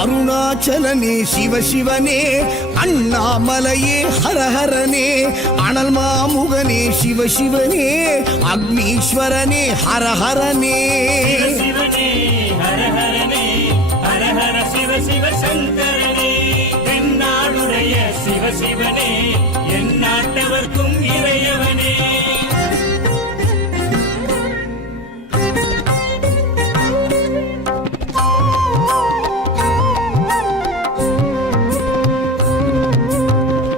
அருணாச்சலனே சிவசிவனே அண்ணாமலையே ஹரஹரனே அனல் மாமுகனே சிவ சிவனே அக்னீஸ்வரனே ஹரஹரனே. சிவ சிவ சங்கரனே. தென்னாடுடைய சிவ சிவனே என் நாட்டவர்க்கும் இறையவனே.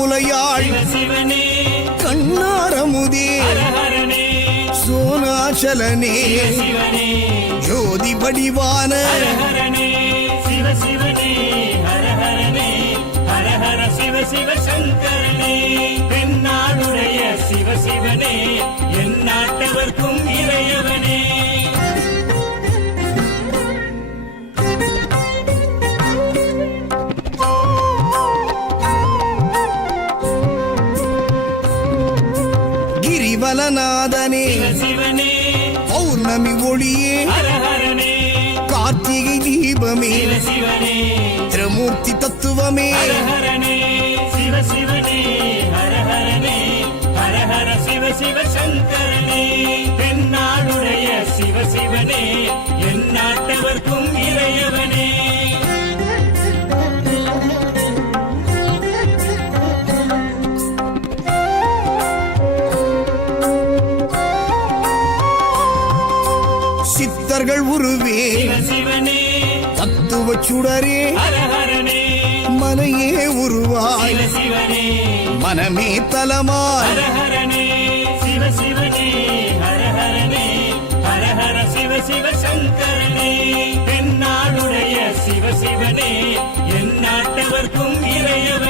சிவனே கண்ணாரமுதே சோனாச்சலனே. ஜோதி வடிவான. சிவ சிவ சங்கரனே. தென்னாடுடைய சிவ சிவனே கிரிவலநாதனே சிவ சிவனே பௌர்ணமி ஒளியே. கார்த்திகை தீபமே. திரமூர்த்தி தத்துவமே. சிவ சங்கரனே. தென்னாடுடைய சிவ சிவனே என் நாட்டவர்க்கும் சித்தர்கள் உருவே. தத்துவ சுடரே. மனையே உருவாய். மனமே தலமாய். சிவ சங்கரனே. சிவனே. என் நாட்டவர்க்கும் இறையவனே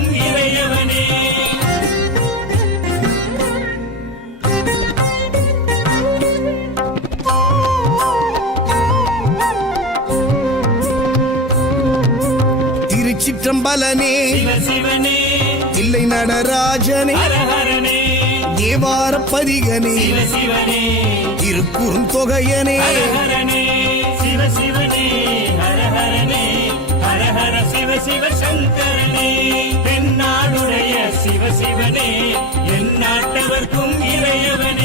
திருச்சிற்றம்பலனே தில்லை நடராஜனே. தேவார பதிகனே திருக்குறுந்தொகையனே சிவ சங்கரனே. தென்னாடுடைய சிவ சிவனே என் நாட்டவர்க்கும் இறையவனே.